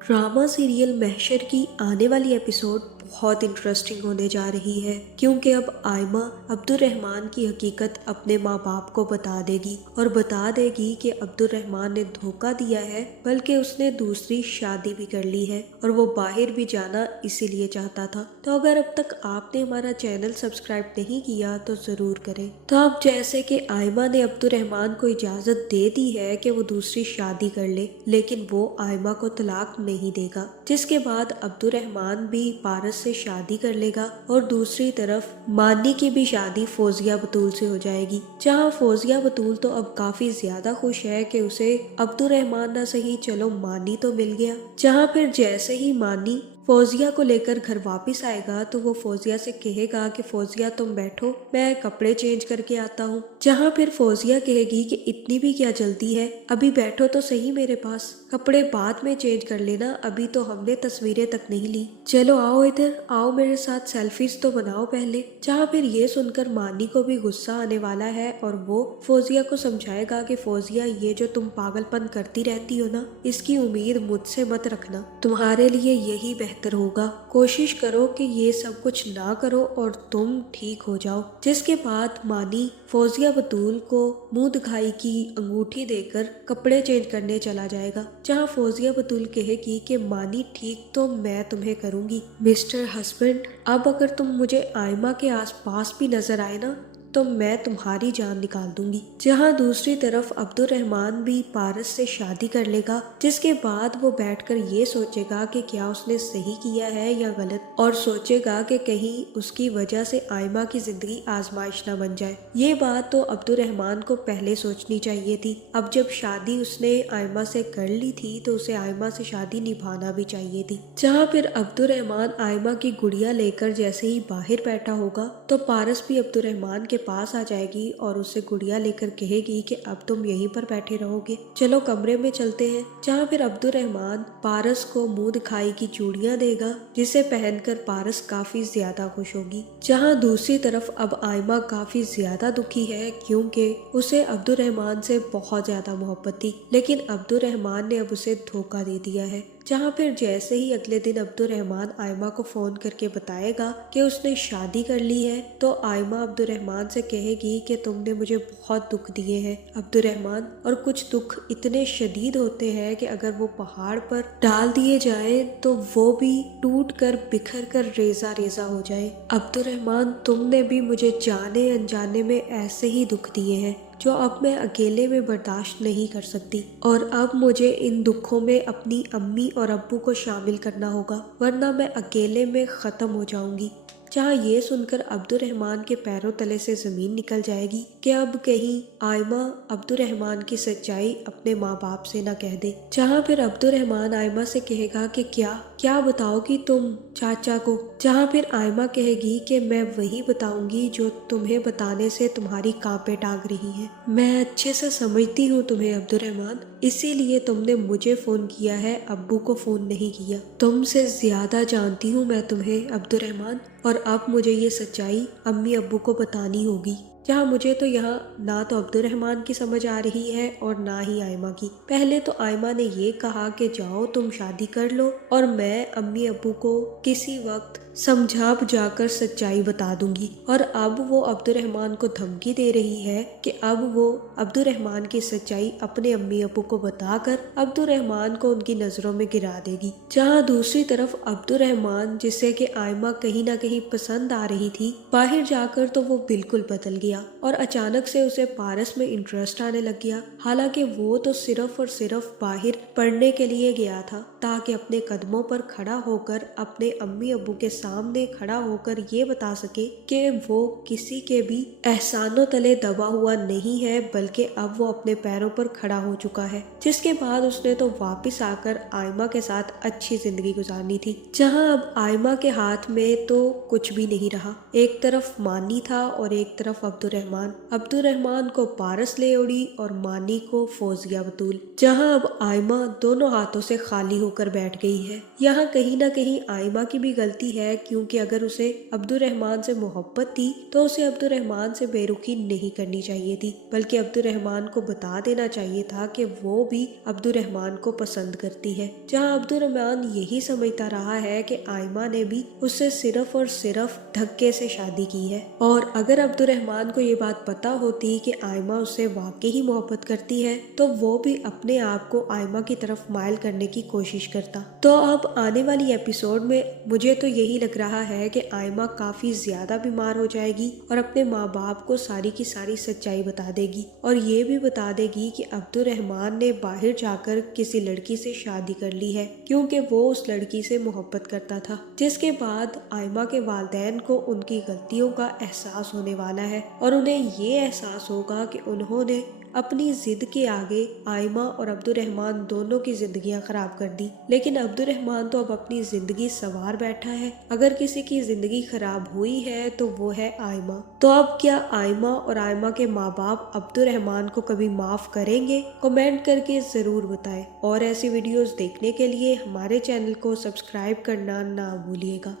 Drama serial महशर की आने वाली एपिसोड बहुत इंटरेस्टिंग होने जा रही है, क्योंकि अब आयमा अब्दुर्रहमान की हकीकत अपने माँ बाप को बता देगी और बता देगी कि अब्दुर्रहमान ने धोखा दिया है, बल्कि उसने दूसरी शादी भी कर ली है और वो बाहर भी जाना इसीलिए चाहता था। तो अगर अब तक आपने हमारा चैनल सब्सक्राइब नहीं किया तो जरूर करें। तो अब जैसे कि आयमा ने अब्दुर्रहमान को इजाजत दे दी है कि वो दूसरी शादी कर ले, लेकिन वो आयमा को तलाक नहीं देगा, जिसके बाद अब्दुर्रहमान भी पारस से शादी कर लेगा और दूसरी तरफ मानी की भी शादी फौजिया बतूल से हो जाएगी। जहां फौजिया बतूल तो अब काफी ज्यादा खुश है कि उसे अब्दुर्रहमान ना सही चलो मानी तो मिल गया। जहां फिर जैसे ही मानी फौजिया को लेकर घर वापस आएगा तो वो फौजिया से कहेगा कि फौजिया तुम बैठो, मैं कपड़े चेंज करके आता हूँ। जहाँ फिर फौजिया कहेगी कि इतनी भी क्या जल्दी है, अभी बैठो तो सही मेरे पास, कपड़े बाद में चेंज कर लेना, अभी तो हमने तस्वीरें तक नहीं ली। चलो आओ इधर आओ, मेरे साथ सेल्फीज तो बनाओ पहले। जहाँ फिर ये सुनकर मानी को भी गुस्सा आने वाला है और वो फौजिया को समझाएगा कि फौजिया ये जो तुम पागलपन करती रहती हो ना, इसकी उम्मीद मुझसे मत रखना, तुम्हारे लिए यही बेहतर होगा, कोशिश करो कि ये सब कुछ ना करो और तुम ठीक हो जाओ। जिसके बाद मानी फौजिया बतूल को मुंह दिखाई की अंगूठी देकर कपड़े चेंज करने चला जाएगा। जहां फौजिया बतूल कहेगी कि मानी ठीक तो मैं तुम्हें करूंगी मिस्टर हस्बैंड, अब अगर तुम मुझे आयमा के आसपास भी नजर आए ना तो मैं तुम्हारी जान निकाल दूंगी। जहां दूसरी तरफ अब्दुर्रहमान भी पारस से शादी कर लेगा, जिसके बाद वो बैठकर ये सोचेगा कि क्या उसने सही किया है या गलत, और सोचेगा कि कहीं उसकी वजह से आयमा की जिंदगी आजमाइश ना बन जाए। ये बात तो अब्दुर्रहमान को पहले सोचनी चाहिए थी। अब जब शादी उसने आयमा से कर ली थी तो उसे आयमा से शादी निभाना भी चाहिए थी। जहाँ फिर अब्दुर्रहमान आयमा की गुड़िया लेकर जैसे ही बाहर बैठा होगा तो पारस भी अब्दुर्रहमान के पास आ जाएगी और उससे गुड़िया लेकर कहेगी कि अब तुम यहीं पर बैठे रहोगे, चलो कमरे में चलते हैं। जहाँ फिर अब्दुर्रहमान पारस को मुंह दिखाई की चूड़ियां देगा, जिसे पहनकर पारस काफी ज्यादा खुश होगी। जहाँ दूसरी तरफ अब आयमा काफी ज्यादा दुखी है, क्योंकि उसे अब्दुर्रहमान से बहुत ज्यादा मोहब्बत थी, लेकिन अब्दुर्रहमान ने अब उसे धोखा दे दिया है। जहाँ फिर जैसे ही अगले दिन अब्दुर्रहमान आयमा को फोन करके बताएगा कि उसने शादी कर ली है, तो आयमा अब्दुर्रहमान से कहेगी कि तुमने मुझे बहुत दुख दिए हैं अब्दुर्रहमान, और कुछ दुख इतने शदीद होते हैं कि अगर वो पहाड़ पर डाल दिए जाए तो वो भी टूट कर बिखर कर रेजा रेजा हो जाए। अब्दुर्रहमान तुमने भी मुझे जाने अनजाने में ऐसे ही दुख दिए हैं जो अब मैं अकेले में बर्दाश्त नहीं कर सकती, और अब मुझे इन दुखों में अपनी अम्मी और अब्बू को शामिल करना होगा, वरना मैं अकेले में ख़त्म हो जाऊंगी। जहाँ ये सुनकर अब्दुर्रहमान के पैरों तले से ज़मीन निकल जाएगी कि अब कहीं आयमा अब्दुर्रहमान की सच्चाई अपने माँ बाप से न कह दे। जहाँ फिर अब्दुर्रहमान आयमा से कहेगा कि क्या क्या बताओगी तुम चाचा को। जहाँ फिर आयमा कहेगी कि मैं वही बताऊंगी जो तुम्हें बताने से तुम्हारी कांपे टांग रही है। मैं अच्छे से समझती हूँ तुम्हें अब्दुर्रहमान, इसीलिए तुमने मुझे फोन किया है, अब्बू को फोन नहीं किया। तुमसे ज्यादा जानती हूँ मैं तुम्हें अब्दुर्रहमान, और अब मुझे ये सच्चाई अम्मी अब्बू को बतानी होगी। जहाँ मुझे तो यहाँ ना तो अब्दुर्रहमान की समझ आ रही है और ना ही आयमा की। पहले तो आयमा ने ये कहा कि जाओ तुम शादी कर लो और मैं अम्मी अब्बू को किसी वक्त समझा बुझाकर सच्चाई बता दूंगी, और अब वो अब्दुर्रहमान को धमकी दे रही है कि अब वो अब्दुर्रहमान की सच्चाई अपने अम्मी अब्बू को बताकर अब्दुर्रहमान को उनकी नजरों में गिरा देगी। जहाँ दूसरी तरफ अब्दुर्रहमान, जिसे कि आयमा कहीं ना कहीं पसंद आ रही थी, बाहर जाकर तो वो बिल्कुल बदल गया और अचानक से उसे पारस में इंटरेस्ट आने लग गया। हालांकि वो तो सिर्फ और सिर्फ बाहर पढ़ने के लिए गया था, ताकि अपने कदमों पर खड़ा होकर अपने अम्मी अब्बू के सामने खड़ा होकर ये बता सके कि वो किसी के भी एहसानों तले दबा हुआ नहीं है, बल्कि अब वो अपने पैरों पर खड़ा हो चुका है। जिसके बाद उसने तो वापस आकर आयमा के साथ अच्छी जिंदगी गुजारनी थी। जहां अब आयमा के हाथ में तो कुछ भी नहीं रहा, एक तरफ मानी था और एक तरफ अब्दुर्रहमान को पारस ले उड़ी और मानी को फौजिया बतूल। जहां अब आयमा दोनों हाथों से खाली होकर बैठ गई है। यहाँ कहीं ना कहीं आयमा की भी गलती है, क्योंकि अगर उसे अब्दुर्रहमान से मोहब्बत थी तो उसे अब्दुर्रहमान से बेरुखी नहीं करनी चाहिए थी, बल्कि अब्दुर्रहमान को बता देना चाहिए था कि वो भी अब्दुर्रहमान को पसंद करती है। जहाँ अब्दुर्रहमान यही समझता रहा है कि आयमा ने भी उससे सिर्फ और सिर्फ धक्के से शादी की है, और अगर अब्दुर्रहमान को ये बात पता होती कि आयमा उससे वाकई ही मोहब्बत करती है तो वो भी अपने आप को आयमा की तरफ माइल करने की कोशिश करता। तो अब आने वाली एपिसोड में मुझे तो यही लग रहा है कि आयमा काफी ज्यादा बीमार हो जाएगी और अपने माँ बाप को सारी की सारी सच्चाई बता देगी, और ये भी बता देगी कि अब्दुर्रहमान ने बाहर जाकर किसी लड़की से शादी कर ली है, क्योंकि वो उस लड़की से मोहब्बत करता था। जिसके बाद आयमा के वालिदैन को उनकी गलतियों का एहसास होने वाला है, और उन्हें ये एहसास होगा कि उन्होंने अपनी जिद के आगे आयमा और अब्दुर्रहमान दोनों की जिंदगियां खराब कर दी। लेकिन अब्दुर्रहमान तो अब अपनी जिंदगी संवार बैठा है। अगर किसी की जिंदगी खराब हुई है तो वो है आयमा। तो अब क्या आयमा और आयमा के माँ बाप अब्दुर्रहमान को कभी माफ करेंगे? कमेंट करके जरूर बताएं, और ऐसी वीडियोस देखने के लिए हमारे चैनल को सब्सक्राइब करना ना भूलिएगा।